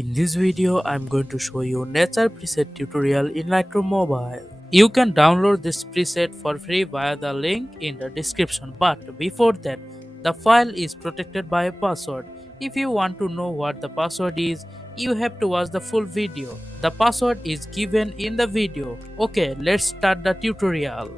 In this video, I'm going to show you Nature preset tutorial in Lightroom Mobile. You can download this preset for free via the link in the description, but before that, the file is protected by a password. If you want to know what the password is, you have to watch the full video. The password is given in the video. Okay, let's start the tutorial.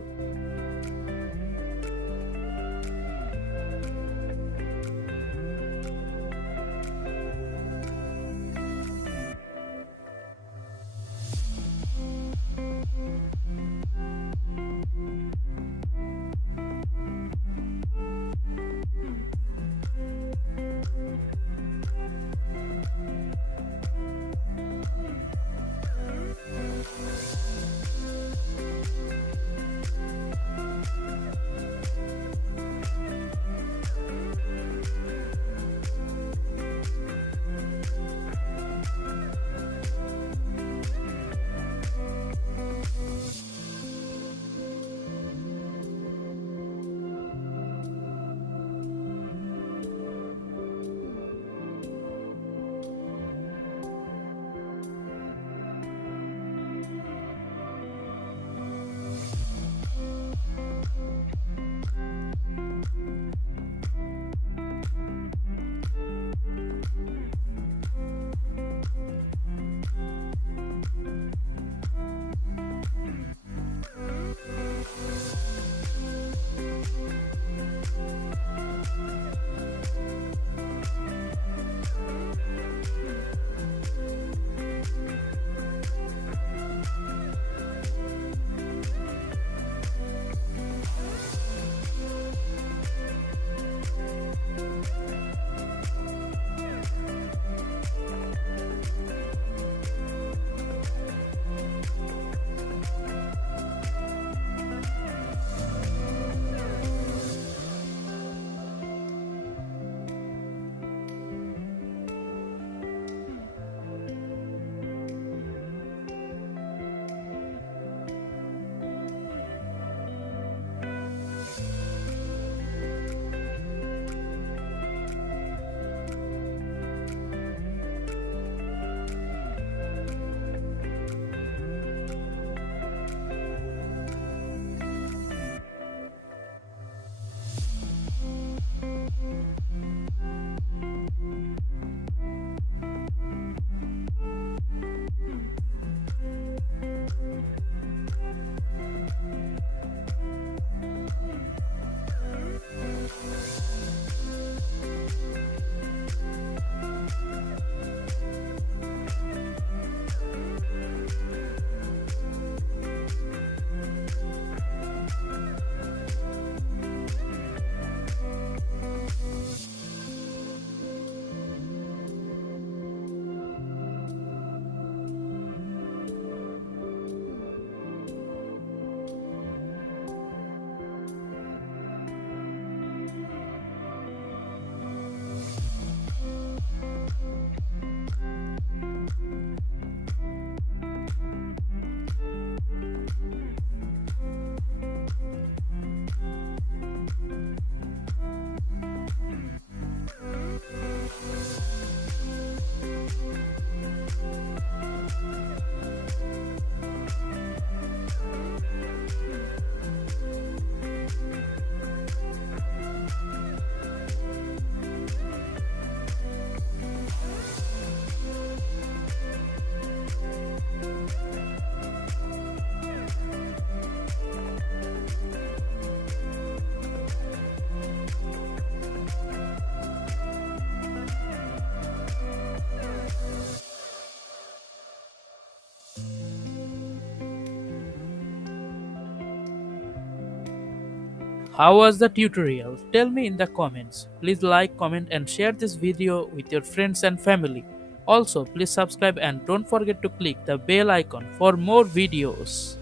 How was the tutorial? Tell me in the comments. Please like, comment and share this video with your friends and family. Also, please subscribe and don't forget to click the bell icon for more videos.